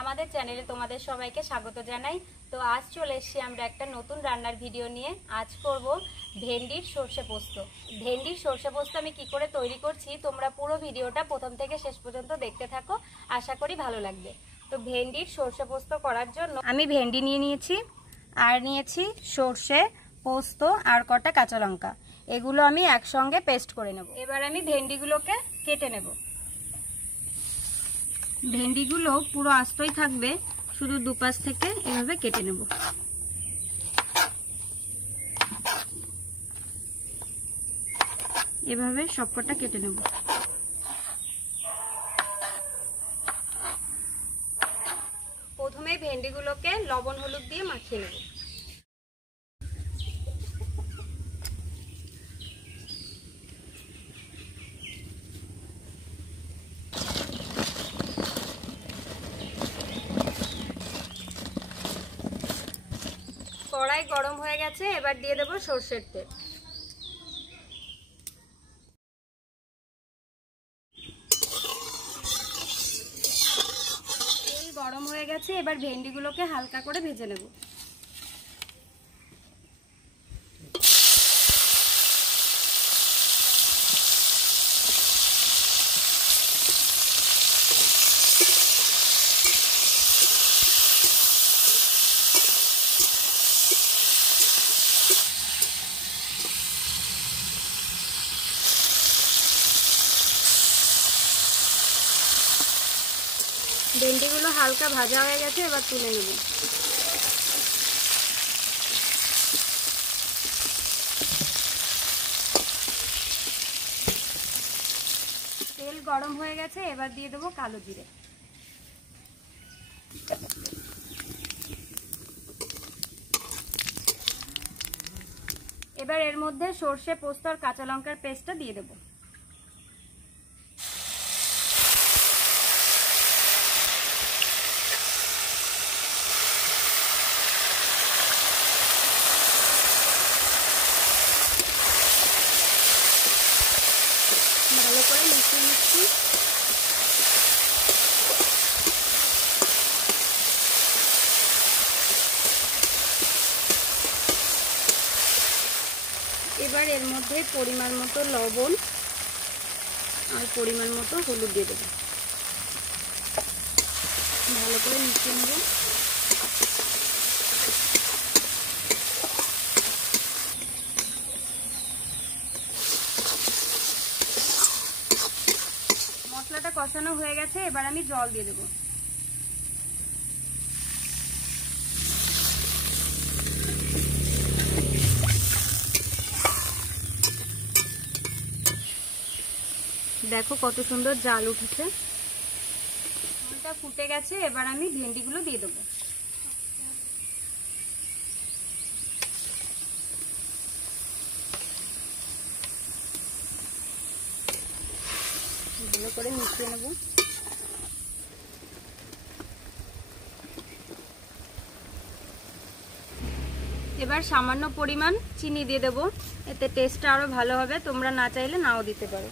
আমাদের চ্যানেলে তোমাদের সবাইকে স্বাগত জানাই। তো আজ চলে এসেছি আমরা একটা নতুন রান্নার ভিডিও নিয়ে। আজ করব ভেন্ডির সর্ষে পোস্ত। ভেন্ডির সর্ষে পোস্ত আমি কি করে তৈরি করছি তোমরা পুরো ভিডিওটা প্রথম থেকে শেষ পর্যন্ত দেখতে থাকো, আশা করি ভালো লাগবে। তো ভেন্ডির সর্ষে পোস্ত করার জন্য আমি ভেন্ডি নিয়ে নিয়েছি, আর নিয়েছি সর্ষে, পোস্ত আর কটা কাঁচা লঙ্কা। এগুলো আমি একসঙ্গে পেস্ট করে নেব। এবার আমি ভেন্ডিগুলোকে কেটে নেব। ভেন্ডিগুলো পুরো আস্তই থাকবে, শুধু দুপাশ থেকে এভাবে কেটে নেব। এভাবে সবকটা কেটে নেব। প্রথমে ভেন্ডিগুলোকে লবণ হলুদ দিয়ে মাখিয়ে নেব। কড়াই গরম হয়ে গেছে, এবার দিয়ে দেব সরষের তেল। তেল গরম হয়ে গেছে, এবার ভেন্ডিগুলোকে হালকা করে ভেজে নেব। ভেন্ডিগুলো হালকা ভাজা হয়ে গেছে, এবার তুলে নেব। তেল গরম হয়ে গেছে, এবার দিয়ে দেবো কালো জিরে। এবার এর মধ্যে সর্ষে, পোস্ত আর কাঁচা লঙ্কার পেস্টটা দিয়ে দেবো। ভালো করে মিশিয়ে নিচ্ছি। এবার এর মধ্যে পরিমাণ মতো লবণ আর পরিমাণ মতো হলুদ দিয়ে দেবো। ভালো করে মিশিয়ে নেব। মশলাটা কষানো হয়ে গেছে, এবার আমি জল দিয়ে দেবো। দেখো কত সুন্দর জাল উঠেছে। ঝোলটা ফুটে গেছে, এবার আমি ভেন্ডিগুলো দিয়ে দেবো। ভালো করে মিশিয়ে নেব। এবার সামান্য পরিমাণ চিনি দিয়ে দেবো, এতে টেস্টটা আরো ভালো হবে। তোমরা না চাইলে নাও দিতে পারো।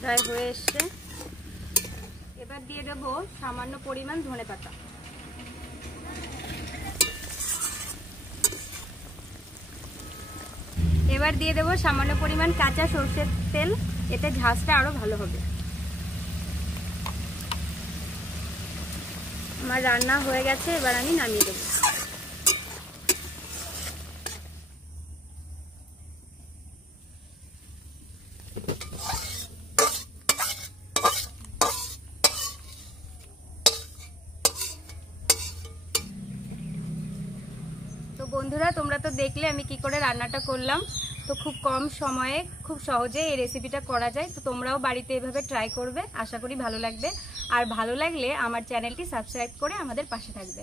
প্রায় হয়ে এসছে, এবার দিয়ে দেবো সামান্য পরিমাণ ধনেপাতা। এবার দিয়ে দেবো সামান্য পরিমাণ কাঁচা সরষের তেল, এতে ঝাঁজটা আরো ভালো হবে। আমার রান্না হয়ে গেছে, এবার আমি নামিয়ে দেবো। তো বন্ধুরা, তোমরা তো দেখলে আমি কি করে রান্নাটা করলাম। তো খুব কম সময়ে খুব সহজে এই রেসিপিটা করা যায়। তো তোমরাও বাড়িতে এভাবে ট্রাই করবে, আশা করি ভালো লাগবে। আর ভালো লাগলে আমার চ্যানেলটি সাবস্ক্রাইব করে আমাদের পাশে থাকবে।